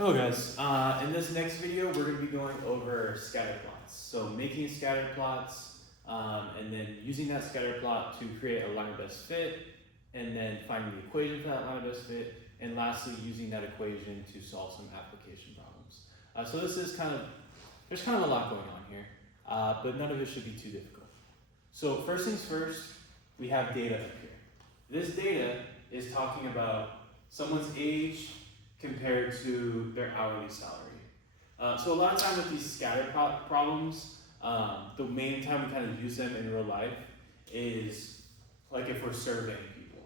Hello guys, in this next video we're going to be going over scatterplots. So making scatterplots and then using that scatterplot to create a line of best fit and then finding the equation for that line of best fit and lastly using that equation to solve some application problems. So this is there's kind of a lot going on here, but none of it should be too difficult. So first things first, we have data up here. This data is talking about someone's age compared to their hourly salary. So a lot of time with these scatterplot problems, the main time we kind of use them in real life is like if we're surveying people.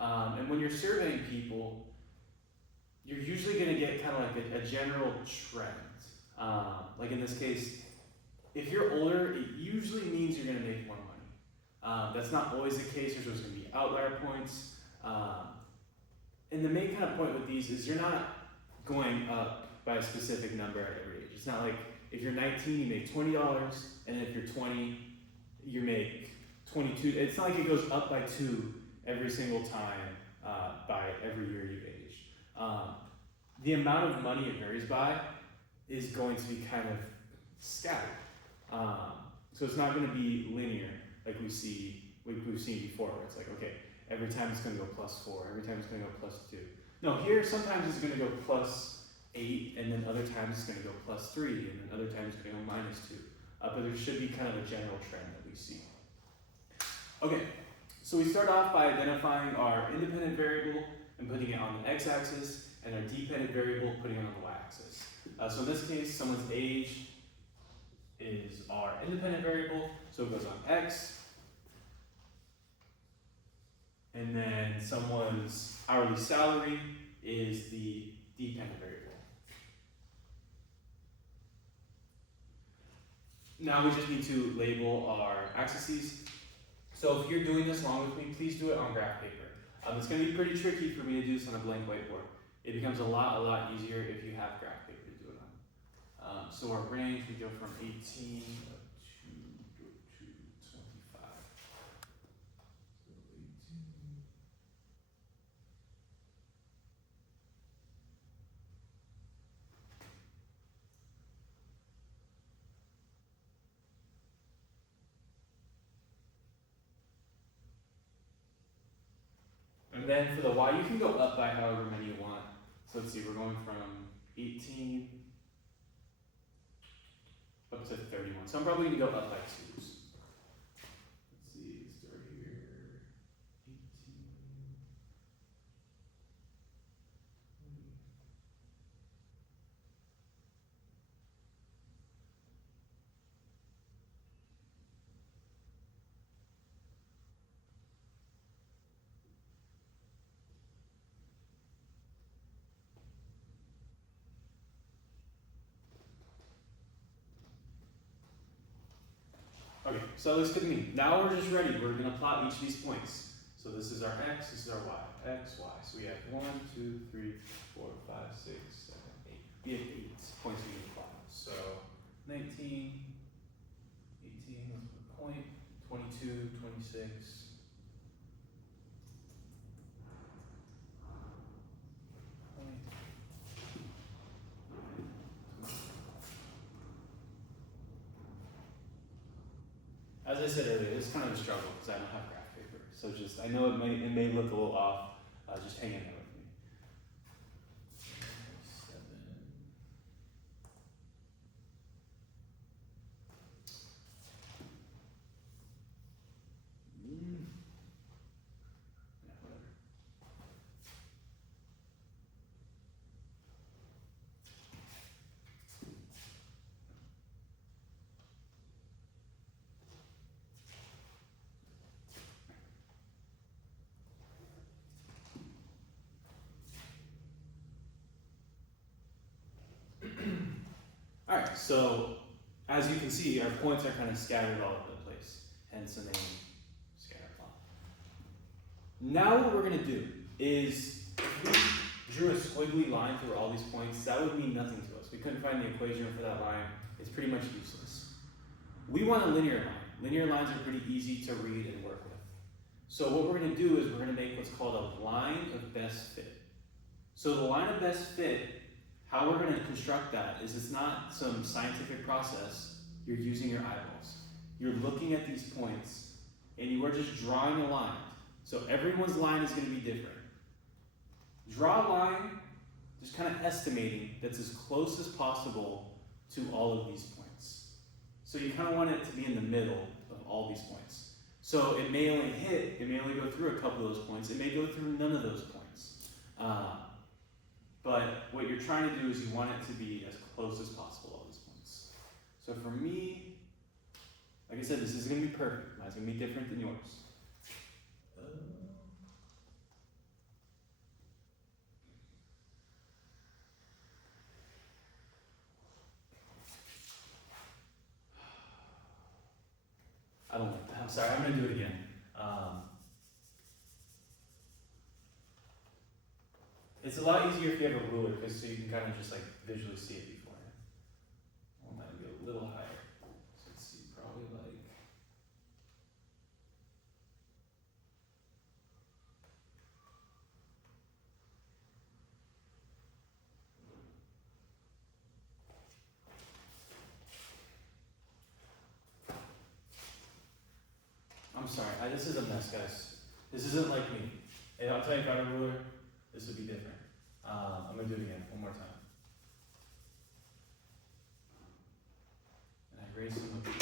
And when you're surveying people, you're usually going to get kind of like a general trend. Like in this case, if you're older, it usually means you're going to make more money. That's not always the case. There's always going to be outlier points. And the main kind of point with these is you're not going up by a specific number at every age. It's not like if you're 19, you make $20, and if you're 20, you make 22. It's not like it goes up by 2 every single time by every year you age. The amount of money it varies by is going to be kind of scattered. So it's not going to be linear like we've seen before, where it's like, okay, every time it's going to go +4, every time it's going to go +2. No, here sometimes it's going to go +8, and then other times it's going to go +3, and then other times it's going to go -2. But there should be kind of a general trend that we see. Okay, so we start off by identifying our independent variable and putting it on the x-axis, and our dependent variable putting it on the y-axis. So in this case, someone's age is our independent variable, so it goes on x. And then someone's hourly salary is the dependent variable. Now we just need to label our axes. So if you're doing this along with me, please do it on graph paper. It's going to be pretty tricky for me to do this on a blank whiteboard. It becomes a lot easier if you have graph paper to do it on. So our range, we go from 18 to 25. And then for the y, you can go up by however many you want. So let's see, we're going from 18 up to 31. So I'm probably going to go up by 2s. Let's see, start here, 18. Okay, so looks good to me. Now we're just ready. We're going to plot each of these points. So this is our x, this is our y. X, y. So we have 1, 2, 3, 4, 5, 6, 7, 8. We have 8 points we need to plot. So 19, 18, let's put a point, 22, 26. As I said earlier, it's kind of a struggle because I don't have graph paper. So just, I know it may look a little off. Just hang in there with me. 7. Yeah, whatever. Alright, so as you can see, our points are kind of scattered all over the place, hence the name scatterplot. Now what we're going to do is, if we drew a squiggly line through all these points, that would mean nothing to us. We couldn't find the equation for that line. It's pretty much useless. We want a linear line. Linear lines are pretty easy to read and work with. So what we're going to do is we're going to make what's called a line of best fit. So the line of best fit How we're gonna construct that is it's not some scientific process. You're using your eyeballs. You're looking at these points and you are just drawing a line. So everyone's line is gonna be different. Draw a line, just kind of estimating that's as close as possible to all of these points. So you kind of want it to be in the middle of all these points. So it may only go through a couple of those points. It may go through none of those points. But what you're trying to do is you want it to be as close as possible to all these points. So for me, like I said, this isn't going to be perfect. Mine's going to be different than yours. I don't like that. I'm sorry, I'm going to do it again. It's a lot easier if you have a ruler, because so you can kind of just like visually see it beforehand. I want mine to be a little higher. So let's see, probably like. I'm sorry, this is a mess, guys. This isn't like me. And I'll tell you, if I had a ruler, this would be different. I'm gonna do it again, one more time. And I raise them up.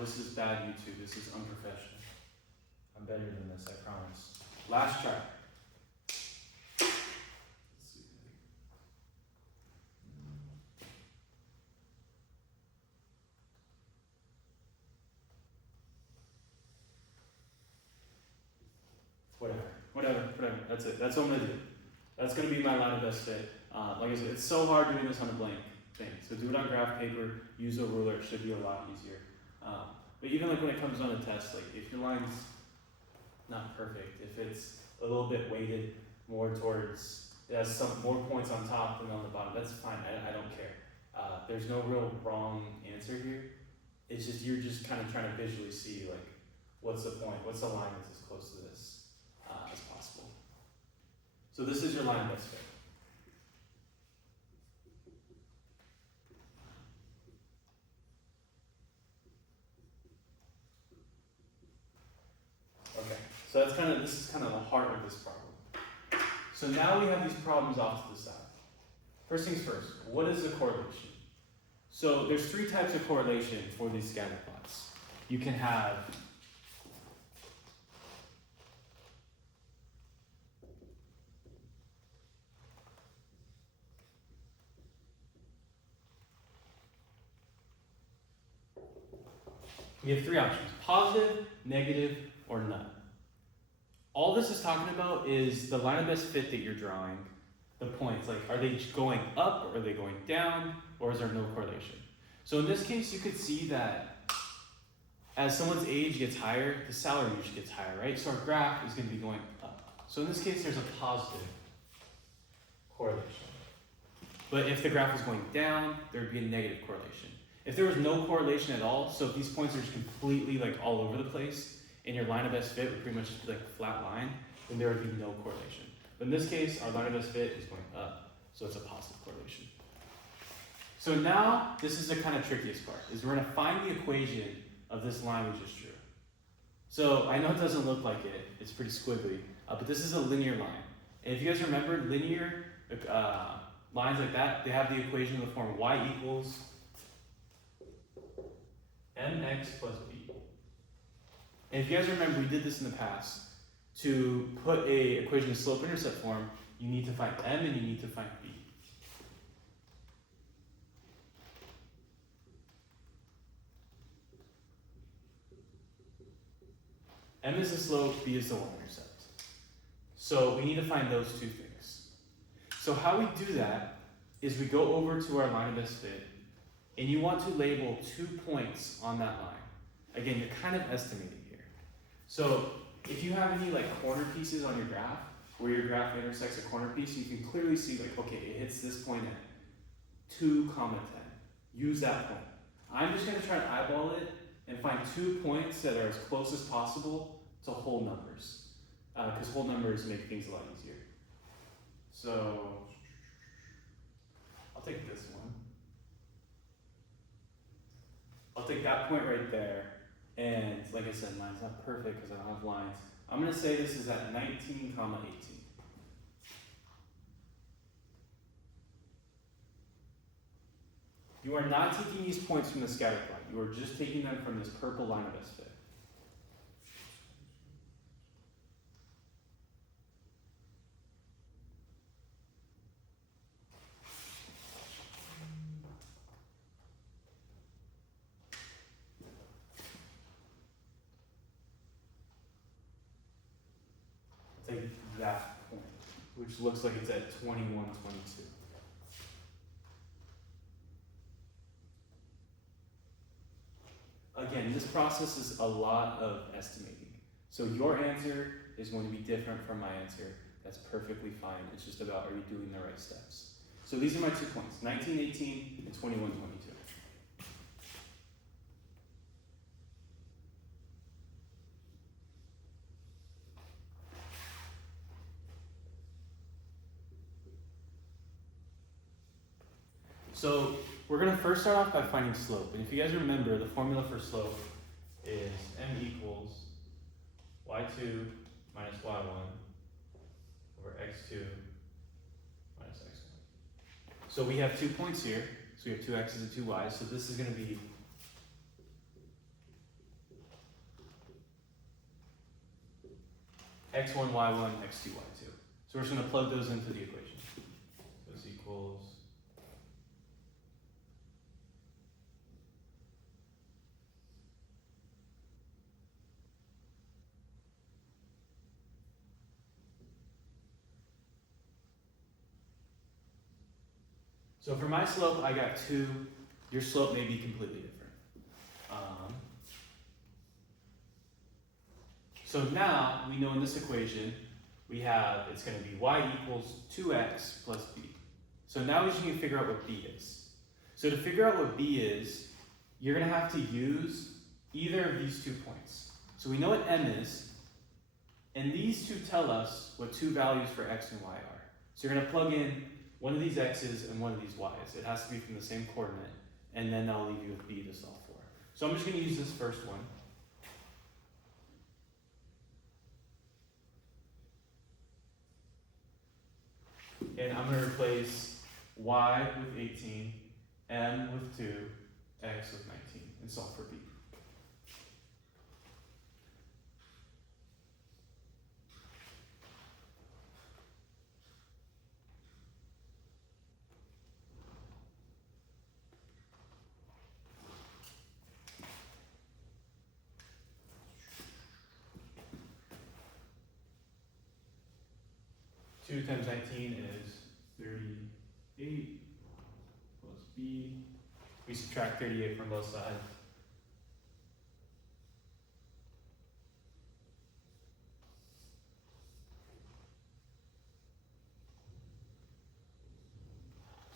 This is bad YouTube. This is unprofessional. I'm better than this, I promise. Last try. Let's see. Whatever. That's it. That's what I'm gonna do. That's gonna be my line of best fit. Like I said, it's so hard doing this on a blank thing. So do it on graph paper. Use a ruler. It should be a lot easier. But even like when it comes on a test, like if your line's not perfect, if it's a little bit weighted more towards, it has some more points on top than on the bottom, that's fine. I don't care. There's no real wrong answer here. It's just you're just kind of trying to visually see like what's the point, what's the line that's as close to this as possible. So this is your line of best fit. Okay, so this is kind of the heart of this problem. So now we have these problems off to the side. First things first, what is the correlation? So there's three types of correlation for these scatter plots. You can have three options: positive, negative, or none. All this is talking about is the line of best fit that you're drawing, the points. Like, are they going up, or are they going down, or is there no correlation? So in this case, you could see that as someone's age gets higher, the salary usually gets higher, right? So our graph is going to be going up. So in this case, there's a positive correlation. But if the graph was going down, there would be a negative correlation. If there was no correlation at all, so if these points are just completely like all over the place, and your line of best fit would pretty much just be like a flat line, then there would be no correlation. But in this case, our line of best fit is going up, so it's a positive correlation. So now, this is the kind of trickiest part, is we're gonna find the equation of this line which is true. So I know it doesn't look like it, it's pretty squiggly, but this is a linear line. And if you guys remember, linear lines like that, they have the equation in the form y equals mx plus b. And if you guys remember, we did this in the past. To put a equation in slope-intercept form, you need to find m and you need to find b. M is the slope, b is the y-intercept. So we need to find those two things. So how we do that is we go over to our line of best fit, and you want to label 2 points on that line. Again, you're kind of estimating here. So if you have any like corner pieces on your graph, where your graph intersects a corner piece, you can clearly see like, okay, it hits this point at 2, 10. Use that point. I'm just gonna try to eyeball it and find 2 points that are as close as possible to whole numbers, because whole numbers make things a lot easier. So I'll take this one. I'll take that point right there. And like I said, mine's not perfect because I don't have lines. I'm going to say this is at 19, 18. You are not taking these points from the scatter plot. You are just taking them from this purple line of best fit. Take that point, which looks like it's at 21, 22. Again, this process is a lot of estimating. So your answer is going to be different from my answer. That's perfectly fine. It's just about, are you doing the right steps? So these are my 2 points, 19, 18, and 21, 22. So we're going to first start off by finding slope. And if you guys remember, the formula for slope is m equals y2 minus y1 over x2 minus x1. So we have 2 points here. So we have 2 x's and 2 y's. So this is going to be x1, y1, x2, y2. So we're just going to plug those into the equation. So this equals so for my slope, I got 2. Your slope may be completely different. So now we know in this equation, we have, it's going to be y equals 2x plus b. So now we just need to figure out what b is. So to figure out what b is, you're going to have to use either of these 2 points. So we know what m is, and these 2 tell us what 2 values for x and y are. So you're going to plug in one of these x's and one of these y's. It has to be from the same coordinate, and then I'll leave you with b to solve for. So I'm just going to use this first one. And I'm going to replace y with 18, m with 2, x with 19, and solve for b. Two times 19 is 38 plus b. We subtract 38 from both sides.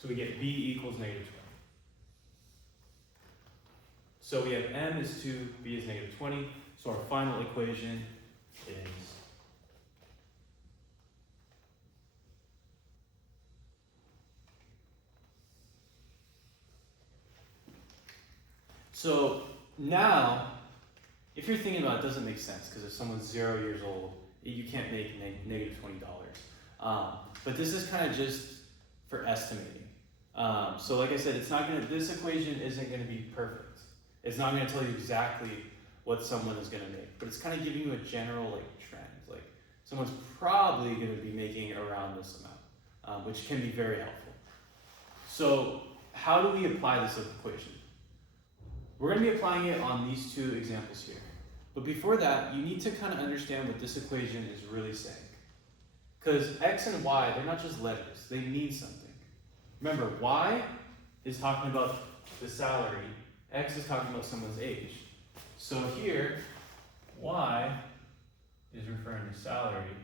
So we get b equals negative 20. So we have m is 2, b is negative 20. So our final equation is so now, if you're thinking about it, it doesn't make sense because if someone's 0 years old, you can't make negative $20. But this is kind of just for estimating. So like I said, it's not gonna, this equation isn't gonna be perfect. It's not gonna tell you exactly what someone is gonna make, but it's kind of giving you a general trend. Like someone's probably gonna be making around this amount, which can be very helpful. So how do we apply this equation? We're going to be applying it on these 2 examples here. But before that, you need to kind of understand what this equation is really saying. Because x and y, they're not just letters, they mean something. Remember, y is talking about the salary, x is talking about someone's age. So here, y is referring to salary,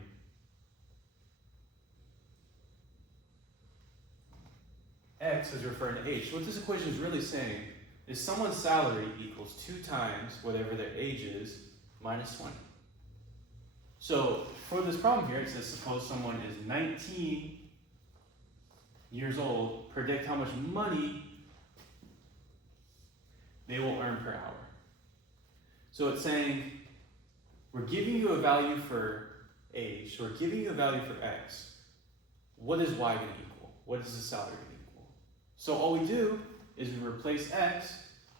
x is referring to age. So what this equation is really saying is someone's salary equals 2 times whatever their age is minus 20. So for this problem here, it says suppose someone is 19 years old, predict how much money they will earn per hour. So it's saying, we're giving you a value for age, so we're giving you a value for X. What is Y going to equal? What is the salary going to equal? So all we do is we replace X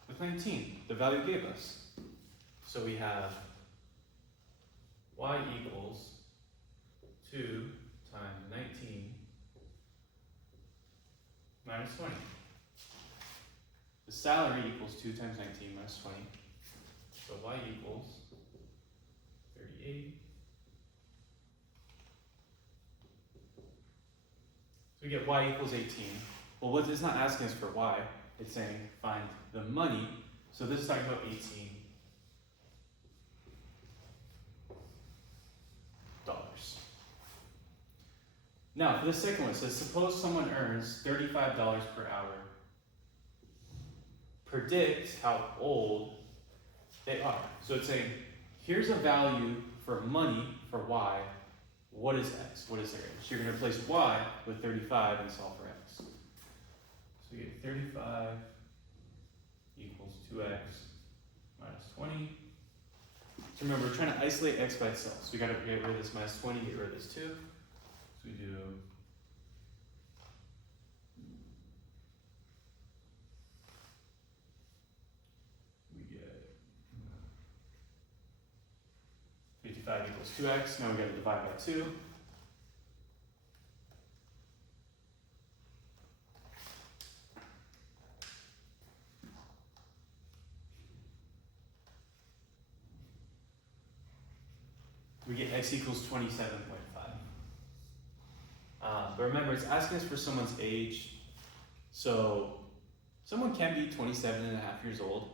with 19, the value gave us. So we have Y equals 2 times 19 minus 20. The salary equals 2 times 19 minus 20. So Y equals 38. So we get Y equals 18. Well, what it's not asking us for Y, it's saying find the money. So this is talking about 18 dollars. Now, for the second one, it says suppose someone earns $35 per hour. Predict how old they are. So it's saying, here's a value for money for Y. What is X? What is their age? You're going to replace Y with 35 and solve for X. So you get 35 equals 2X minus 20. So remember, we're trying to isolate X by itself. So we got to get rid of this minus 20, get rid of this 2. So we do get 55 equals 2X. Now we got to divide by 2. We get X equals 27.5. But remember, it's asking us for someone's age. So someone can be 27 and a half years old.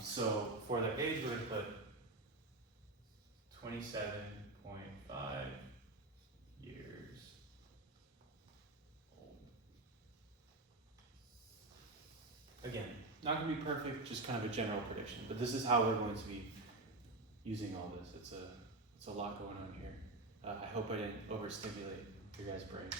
So for their age, we're going to put 27.5 years old. Again, not going to be perfect, just kind of a general prediction. But this is how we're going to be using all this. It's a lot going on here. I hope I didn't overstimulate your guys' brains.